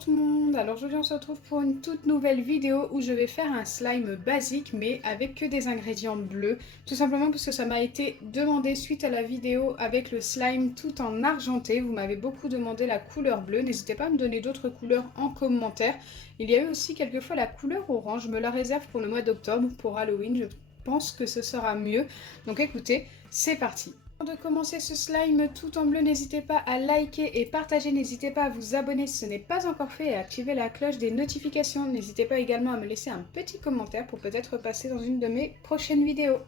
tout le monde, alors aujourd'hui on se retrouve pour une toute nouvelle vidéo où je vais faire un slime basique mais avec que des ingrédients bleus, tout simplement parce que ça m'a été demandé suite à la vidéo avec le slime tout en argenté. Vous m'avez beaucoup demandé la couleur bleue, n'hésitez pas à me donner d'autres couleurs en commentaire. Il y a eu aussi quelquefois la couleur orange, je me la réserve pour le mois d'octobre, pour Halloween, je pense que ce sera mieux. Donc écoutez, c'est parti. Avant de commencer ce slime tout en bleu, n'hésitez pas à liker et partager, n'hésitez pas à vous abonner si ce n'est pas encore fait et à activer la cloche des notifications. N'hésitez pas également à me laisser un petit commentaire pour peut-être passer dans une de mes prochaines vidéos.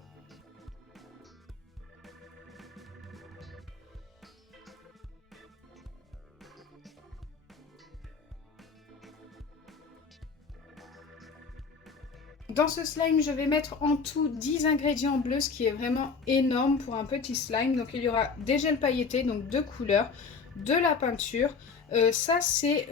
Dans ce slime, je vais mettre en tout 10 ingrédients bleus, ce qui est vraiment énorme pour un petit slime. Donc il y aura des gels pailletés, donc 2 couleurs, de la peinture. Ça c'est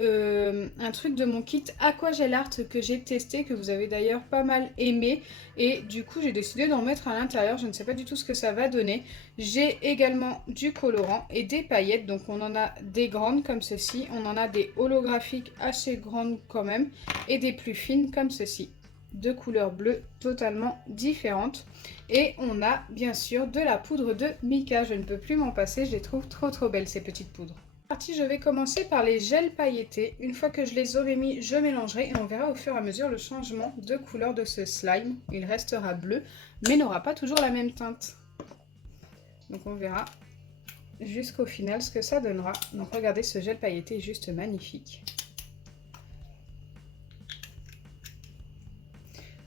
un truc de mon kit Aqua Gel Art que j'ai testé, que vous avez d'ailleurs pas mal aimé. Et du coup j'ai décidé d'en mettre à l'intérieur, je ne sais pas du tout ce que ça va donner. J'ai également du colorant et des paillettes, donc on en a des grandes comme ceci, on en a des holographiques assez grandes quand même, et des plus fines comme ceci. De couleurs bleues totalement différentes. Et on a bien sûr de la poudre de mica. Je ne peux plus m'en passer, je les trouve trop belles ces petites poudres. Je vais commencer par les gels pailletés. Une fois que je les aurai mis, je mélangerai et on verra au fur et à mesure le changement de couleur de ce slime. Il restera bleu mais n'aura pas toujours la même teinte. Donc on verra jusqu'au final ce que ça donnera. Donc regardez, ce gel pailleté est juste magnifique.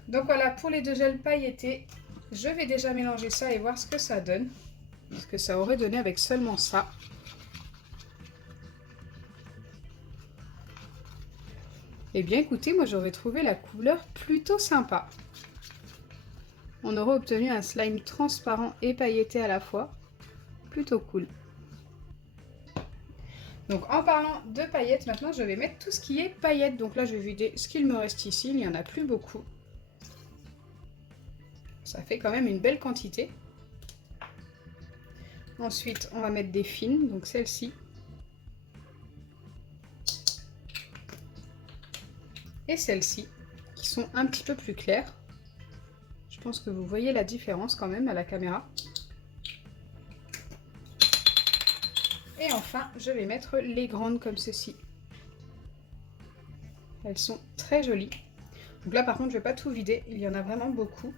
Donc voilà, pour les 2 gels pailletés, je vais déjà mélanger ça et voir ce que ça donne. Ce que ça aurait donné avec seulement ça. Eh bien écoutez, moi j'aurais trouvé la couleur plutôt sympa. On aurait obtenu un slime transparent et pailleté à la fois. Plutôt cool. Donc en parlant de paillettes, maintenant je vais mettre tout ce qui est paillettes. Donc là je vais vider ce qu'il me reste ici, il n'y en a plus beaucoup. Ça fait quand même une belle quantité. Ensuite, on va mettre des fines, donc celles-ci. Et celles-ci, qui sont un petit peu plus claires. Je pense que vous voyez la différence quand même à la caméra. Et enfin, je vais mettre les grandes comme ceci. Elles sont très jolies. Donc là, par contre, je ne vais pas tout vider, il y en a vraiment beaucoup.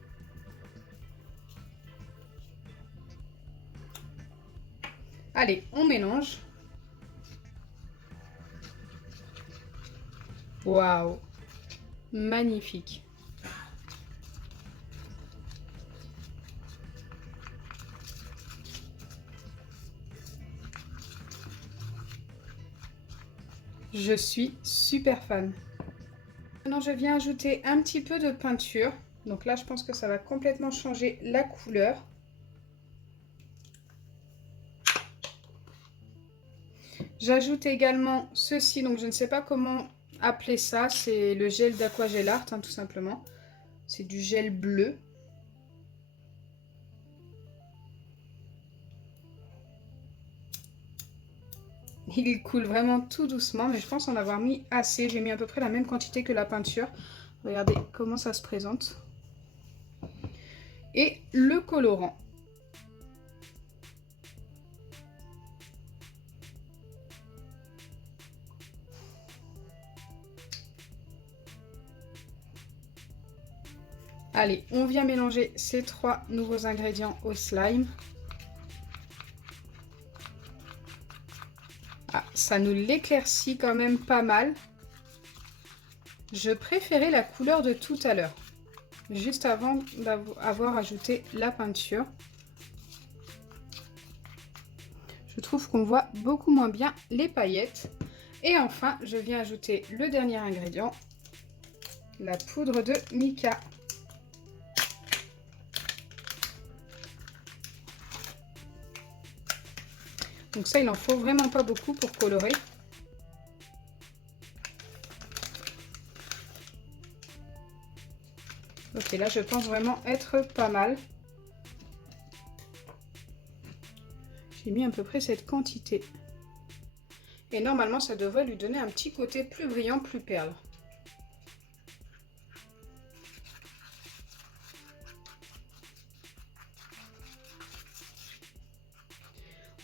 Allez, on mélange. Waouh! Magnifique! Je suis super fan. Maintenant, je viens ajouter un petit peu de peinture. Donc là, je pense que ça va complètement changer la couleur. J'ajoute également ceci, donc je ne sais pas comment appeler ça, c'est le gel d'Aqua Gel Art, hein, tout simplement. C'est du gel bleu. Il coule vraiment tout doucement, mais je pense en avoir mis assez. J'ai mis à peu près la même quantité que la peinture. Regardez comment ça se présente. Et le colorant. Allez, on vient mélanger ces 3 nouveaux ingrédients au slime. Ah, ça nous l'éclaircit quand même pas mal. Je préférais la couleur de tout à l'heure, juste avant d'avoir ajouté la peinture. Je trouve qu'on voit beaucoup moins bien les paillettes. Et enfin, je viens ajouter le dernier ingrédient, la poudre de mica. Donc ça, il n'en faut vraiment pas beaucoup pour colorer. Ok, là je pense vraiment être pas mal. J'ai mis à peu près cette quantité. Et normalement, ça devrait lui donner un petit côté plus brillant, plus perle.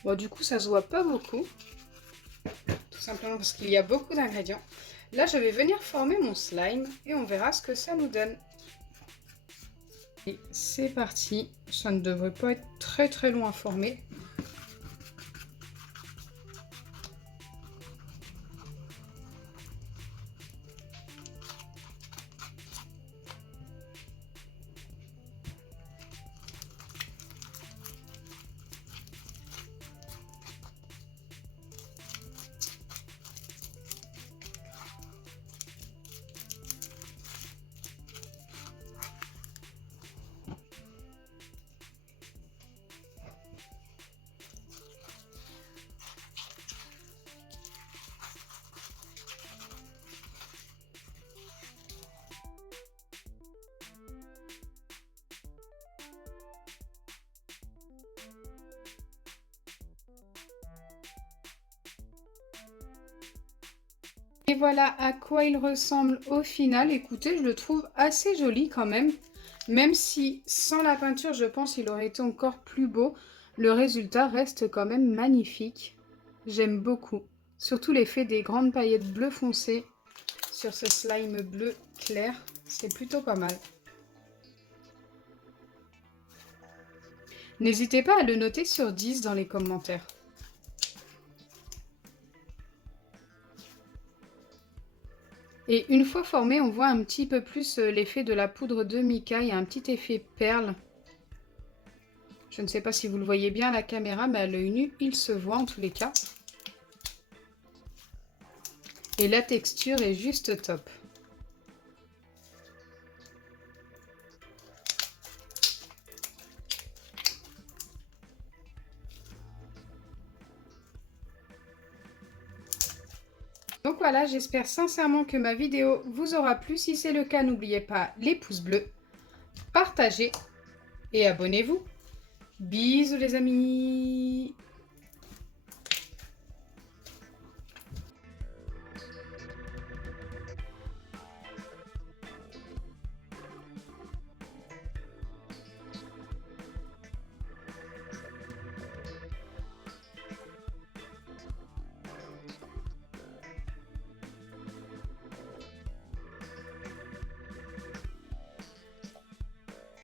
Bon, du coup, ça se voit pas beaucoup. Tout simplement parce qu'il y a beaucoup d'ingrédients. Là, je vais venir former mon slime et on verra ce que ça nous donne. Et c'est parti. Ça ne devrait pas être très long à former. Et voilà à quoi il ressemble au final. Écoutez, je le trouve assez joli quand même. Même si sans la peinture, je pense qu'il aurait été encore plus beau. Le résultat reste quand même magnifique. J'aime beaucoup. Surtout l'effet des grandes paillettes bleu foncé sur ce slime bleu clair. C'est plutôt pas mal. N'hésitez pas à le noter sur 10 dans les commentaires. Et une fois formé, on voit un petit peu plus l'effet de la poudre de mica. Il y a un petit effet perle. Je ne sais pas si vous le voyez bien à la caméra, mais à l'œil nu, il se voit en tous les cas. Et la texture est juste top. Donc voilà, j'espère sincèrement que ma vidéo vous aura plu. Si c'est le cas, n'oubliez pas les pouces bleus, partagez et abonnez-vous. Bisous les amis!